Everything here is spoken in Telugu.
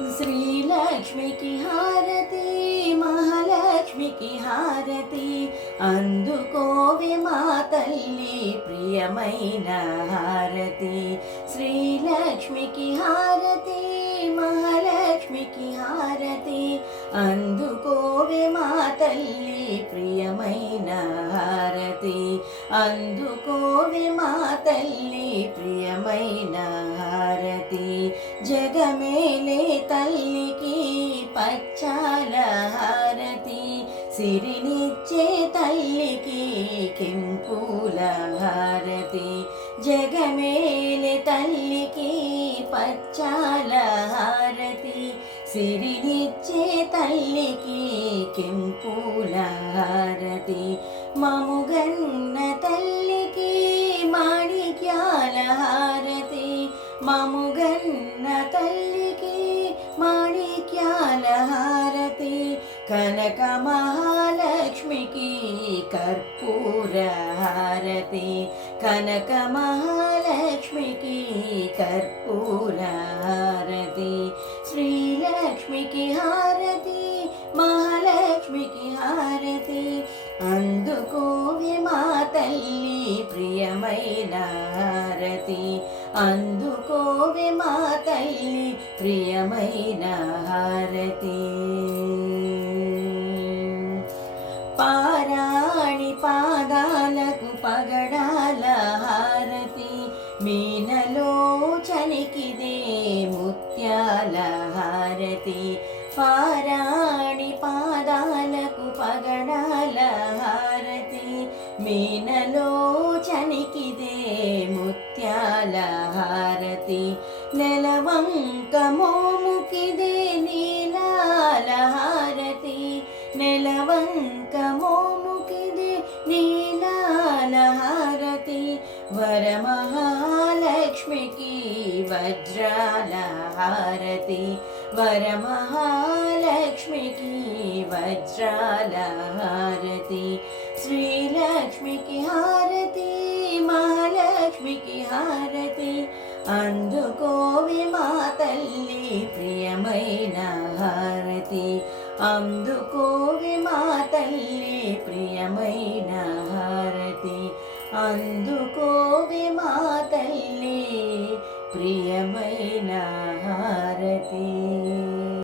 श्रीलक्ष्मी की हारती महालक्ष्मी की हारती అందుకోవే మా తల్లి ప్రియమైన హారతి శ్రీలక్ష్మికి హారతి మహాలక్ష్మికి హారతి అందుకోవే మా తల్లి ప్రియమైన హారతి అందుకోవే మా తల్లి ప్రియమైన హారతి జగమేలే తల్లికి పచ్చాల హారతి సిరినిచ్చే తల్లికి కెంపుల హారతి జగమేలే తల్లికి పచ్చాల హారతి సిరినిచ్చే తల్లికి కెంపుల హారతి మముగన్న తల్లికి మాణిక్యాల హారతి మముగన్న తల్లికి మాణిక్యాల హారతి కనక మహాలక్ష్మికి కర్పూర హారతి కనక మహాలక్ష్మికి కర్పూర హారతి శ్రీలక్ష్మికి హారతి మహాలక్ష్మికి హారతి అందుకోవే మా తల్లి ప్రియమైన హారతి అందుకోవే మా తల్లి ప్రియమైన హారతి పారాణి పాదాలకు పగడాల హారతి మీనలోచనికిదే ముత్యాల హారతి పారాణి పాదాలకు పగడాల హారతి మీనలోచనికిదే ముత్యాల హారతి నెలవంక మోముకిదే నీలాల హారతి నెలవంక మోముకిదే నీలాల హారతి వరమహాలక్ష్మికి వజ్రాల హారతి వరమహాలక్ష్మికి వజ్రాల హారతి శ్రీలక్ష్మికి హారతి మహాలక్ష్మికి హారతి అందుకోవే మా తల్లి ప్రియమైన హారతి అందుకోవే మా తల్లి ప్రియమైన హారతి అందుకోవే మా తల్లి ప్రియమైన హారతి.